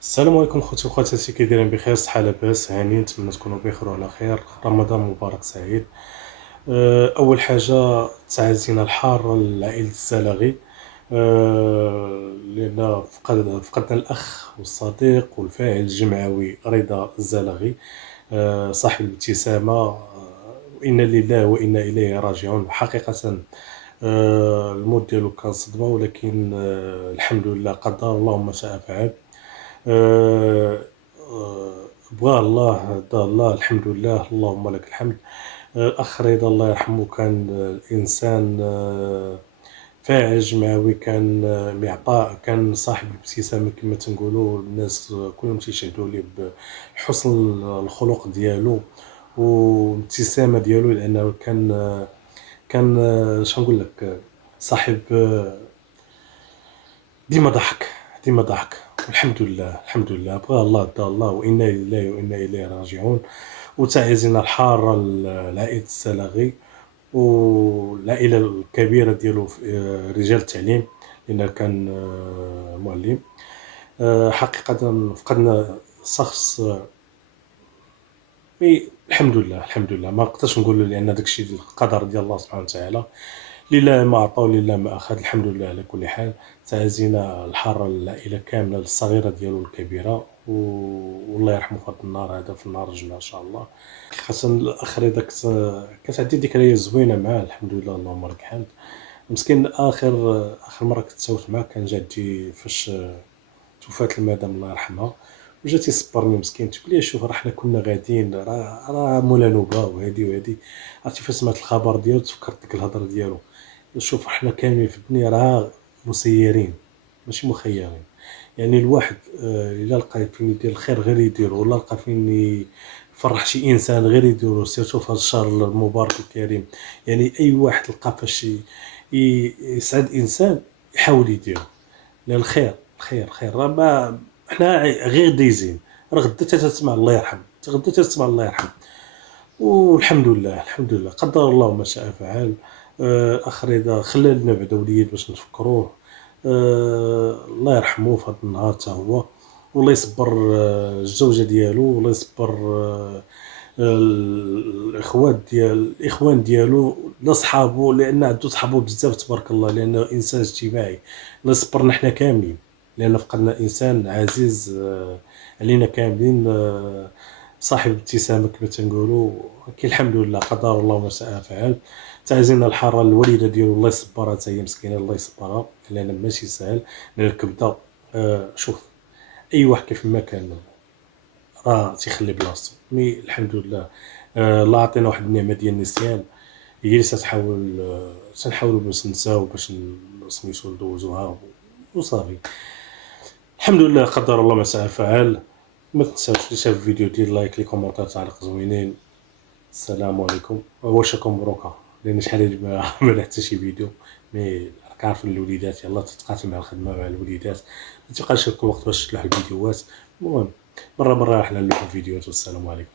السلام عليكم خوتي وخواتاتي، كي دايرين؟ بخير، صحة لاباس، هانيين، نتمنى تكونوا بخير وعلى خير. رمضان مبارك سعيد. اول حاجه تعازينا الحاره لعائله الزلغي، لان فقدنا الاخ والصديق والفاعل الجمعوي رضا الزلغي، صاحب الابتسامه. وانا لله وانا اليه راجعون. حقيقه الموت ديالو كان صدمه، ولكن الحمد لله، قدر الله ما شاء فعل. آه، بغاه الله، دا الله، الحمد لله، اللهم لك الحمد. الأخ رضا الله يرحمه كان إنسان فاعل جمعوي، كان معطاء، كان صاحب الابتسامة كما تنقولوا. الناس كلهم تيشهدوا ليه بحسن الخلق ديالو والابتسامة ديالو، لأنه كان شنو نقول لك، صاحب ديما ضحك، ديما ضحك. الحمد لله، الحمد لله، بغى الله، دا الله، وإنا لله وإنا إليه راجعون. وتعازينا الحارة لعائلة السلاغي والعائلة الكبيرة ديالو رجال التعليم، لأن كان معلم. حقيقة فقدنا شخص. الحمد لله، الحمد لله، ما نقدرش نقول، لأن داكشي القدر ديال الله سبحانه وتعالى. لله ما أعطى ولله ما أخذ، الحمد لله على كل حال. تعازينا الحارة للعائلة كاملة، الصغيرة ديالو والكبيرة، والله يرحمه في هذا النهار هذا، في النهار الجمعة إن شاء الله. خاصة الأخ رضا كانت عندي ذكريات زوينة معاه، الحمد لله، اللهم لك الحمد. مسكين، آخر مرة كنت تسولت معاه كان جدي فاش توفات المدام الله يرحمها، وجا تيصبرني مسكين، تقول لي شوف، راه حنا كنا غاديين، راه مولا نوبه وهادي وهادي. عرفتي فاش سمعت الخبر ديالو تفكرت ديك الهضره ديالو. شوف، حنا كاملين في الدنيا راه مسيرين، ماشي مخيرين. يعني الواحد الا لقى فين يدير الخير غير يديرو، ولا لقى فين يفرح شي انسان غير يديرو، سيرتو في هذا الشهر المبارك الكريم. يعني اي واحد لقى فاش يسعد انسان يحاول يديرو، لأن الخير، الخير خير. راه ما حنا غير دايزين، راه غدا تسمع الله يرحم، غدا تسمع الله يرحم. والحمد لله، الحمد لله، قدر الله ما شاء فعل. اخ رضا خلى لنا بعدا وليد باش نفكروه. الله يرحمه في هذا النهار حتى هو، والله يصبر الزوجه ديالو، والله يصبر الاخوان ديالو، لا صحابو، لان عندو صحابو بزاف تبارك الله، لانه انسان اجتماعي. الله يصبرنا حنا كاملين، لان فقدنا انسان عزيز علينا كاملين. صاحب ابتسامه كما تنقولوا. كي الحمد لله، قدر الله ما شاء فعل. تعزينا الحاره الوالده ديالو، الله يصبرها حتى هي مسكينه، الله يصبرها، لان ماشي سهل. لان الكبده، شوف، اي واحد كيف ما كان راه تيخلي بلاصتو، مي الحمد لله. الله عطينا واحد النعمه ديال النسيان، هي اللي تتحاول، تنحاولوا باش نساو، باش سميتو ندوزوها وصافي. الحمد لله، قدر الله ما شاء فعل. ما تنساوش اللي شاف الفيديو دير لايك، لي كومونتير، تعليق زوينين. السلام عليكم، واشكم مبروكه، لان شحال هادي ما حتى شي فيديو. مي راك عارف الوليدات، يلاه تتقاتل مع الخدمه مع الوليدات، ما تيبقاش لك الوقت باش تلوح الفيديوهات. المهم، مره حنا نلوحو الفيديوهات. والسلام عليكم.